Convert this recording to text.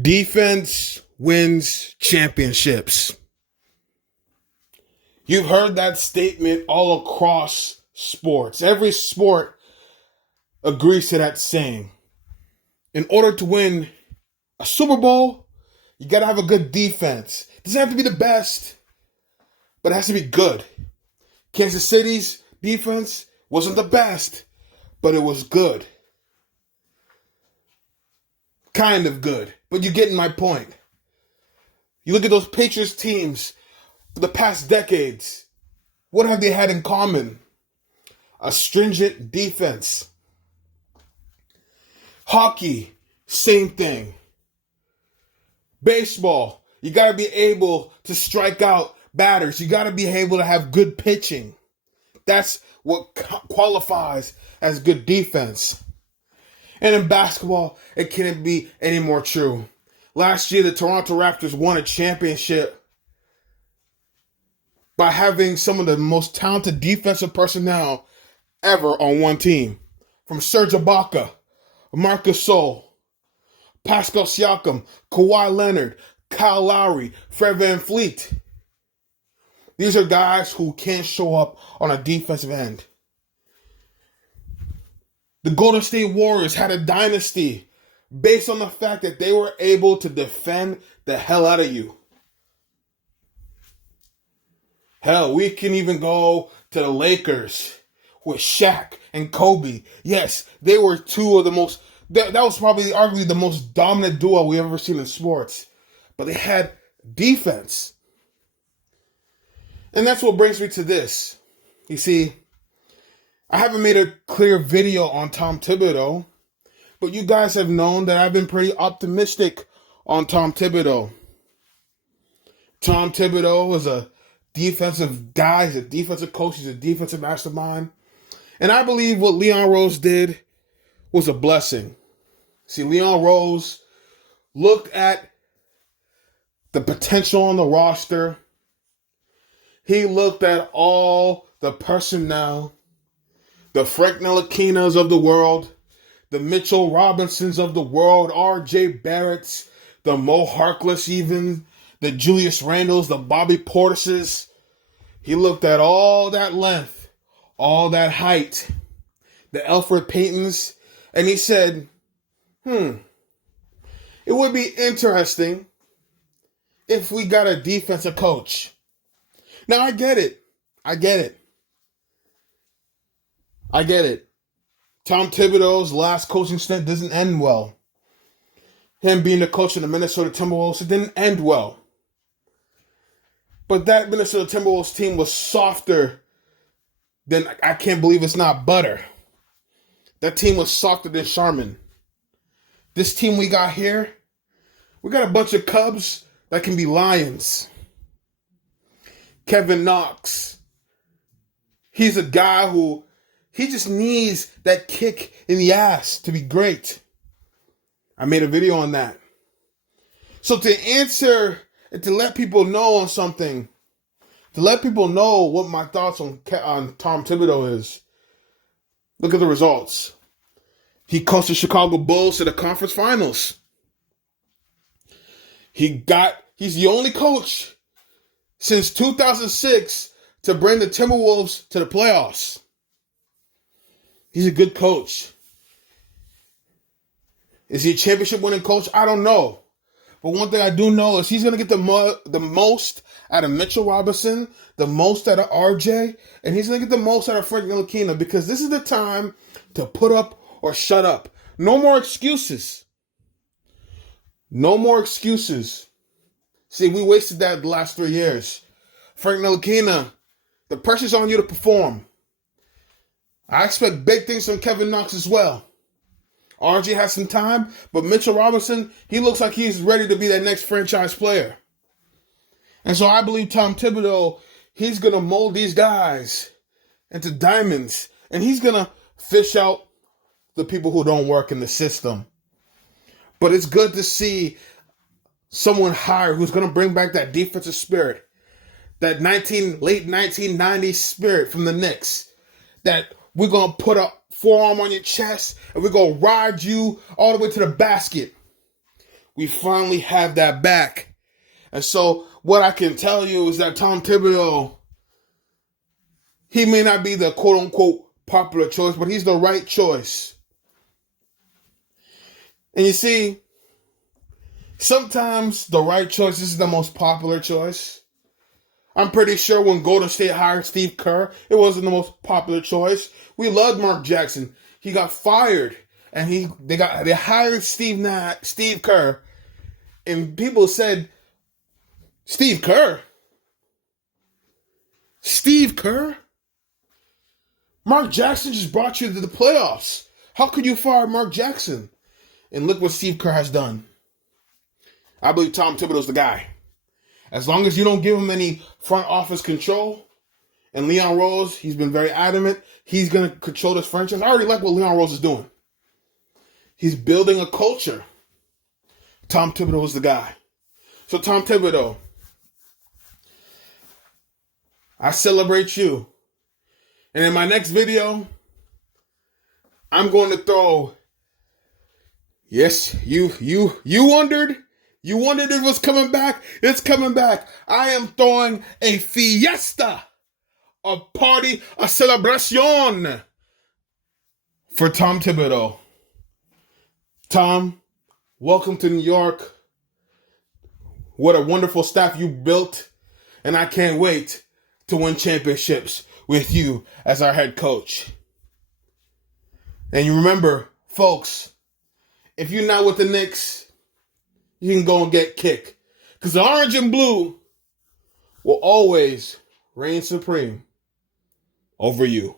Defense wins championships. You've heard that statement all across sports. Every sport agrees to that saying. In order to win a Super Bowl, you got to have a good defense. It doesn't have to be the best, but it has to be good. Kansas City's defense wasn't the best, but it was good. Kind of good, but you're getting my point. You look at those Patriots teams for the past decades. What have they had in common? A stringent defense. Hockey, same thing. Baseball, you got to be able to strike out batters. You got to be able to have good pitching. That's what qualifies as good defense. And in basketball, it can't be any more true. Last year, the Toronto Raptors won a championship by having some of the most talented defensive personnel ever on one team. From Serge Ibaka, Marcus Gasol, Pascal Siakam, Kawhi Leonard, Kyle Lowry, Fred VanVleet. These are guys who can't show up on a defensive end. The Golden State Warriors had a dynasty based on the fact that they were able to defend the hell out of you. Hell, we can even go to the Lakers with Shaq and Kobe. Yes, they were two of the most, that was probably arguably the most dominant duo we've ever seen in sports. But they had defense. And that's what brings me to this. You see, I haven't made a clear video on Tom Thibodeau, but you guys have known that I've been pretty optimistic on Tom Thibodeau. Tom Thibodeau is a defensive guy, he's a defensive coach, he's a defensive mastermind. And I believe what Leon Rose did was a blessing. See, Leon Rose looked at the potential on the roster. He looked at all the personnel, the Frank Ntilikina's of the world, the Mitchell Robinsons of the world, R.J. Barrett's, the Mo Harkless even, the Julius Randles, the Bobby Portises. He looked at all that length, all that height, the Elfrid Paytons, and he said, it would be interesting if we got a defensive coach. Now, I get it. Tom Thibodeau's last coaching stint doesn't end well. Him being the coach of the Minnesota Timberwolves, it didn't end well. But that Minnesota Timberwolves team was softer than, I can't believe it's not butter. That team was softer than Charmin. This team we got here, we got a bunch of Cubs that can be Lions. Kevin Knox, he's a guy who, he just needs that kick in the ass to be great. I made a video on that. So to answer and to let people know on something, to let people know what my thoughts on Tom Thibodeau is, look at the results. He coached the Chicago Bulls to the conference finals. He's the only coach since 2006 to bring the Timberwolves to the playoffs. He's a good coach. Is he a championship winning coach? I don't know. But one thing I do know is he's going to get the most out of Mitchell Robinson, the most out of RJ, and he's going to get the most out of Frank Ntilikina, because this is the time to put up or shut up. No more excuses. No more excuses. See, we wasted that the last 3 years. Frank Ntilikina, the pressure's on you to perform. I expect big things from Kevin Knox as well. RJ has some time, but Mitchell Robinson, he looks like he's ready to be that next franchise player. And so I believe Tom Thibodeau, he's going to mold these guys into diamonds, and he's going to fish out the people who don't work in the system. But it's good to see someone hired who's going to bring back that defensive spirit, that late 1990s spirit from the Knicks, that we're going to put a forearm on your chest and we're going to ride you all the way to the basket. We finally have that back. And so what I can tell you is that Tom Thibodeau, he may not be the quote-unquote popular choice, but he's the right choice. And you see, sometimes the right choice is the most popular choice. I'm pretty sure when Golden State hired Steve Kerr, it wasn't the most popular choice. We loved Mark Jackson. He got fired, and they hired Steve Kerr, and people said, Steve Kerr? Steve Kerr? Mark Jackson just brought you to the playoffs. How could you fire Mark Jackson? And look what Steve Kerr has done. I believe Tom Thibodeau's the guy. As long as you don't give him any front office control, and Leon Rose, he's been very adamant, he's going to control this franchise. I already like what Leon Rose is doing. He's building a culture. Tom Thibodeau is the guy. So Tom Thibodeau, I celebrate you. And in my next video, I'm going to throw, yes, you wondered? You wondered if it was coming back? It's coming back. I am throwing a fiesta, a party, a celebration for Tom Thibodeau. Tom, welcome to New York. What a wonderful staff you built. And I can't wait to win championships with you as our head coach. And you remember, folks, if you're not with the Knicks, you can go and get kicked. Because the orange and blue will always reign supreme over you.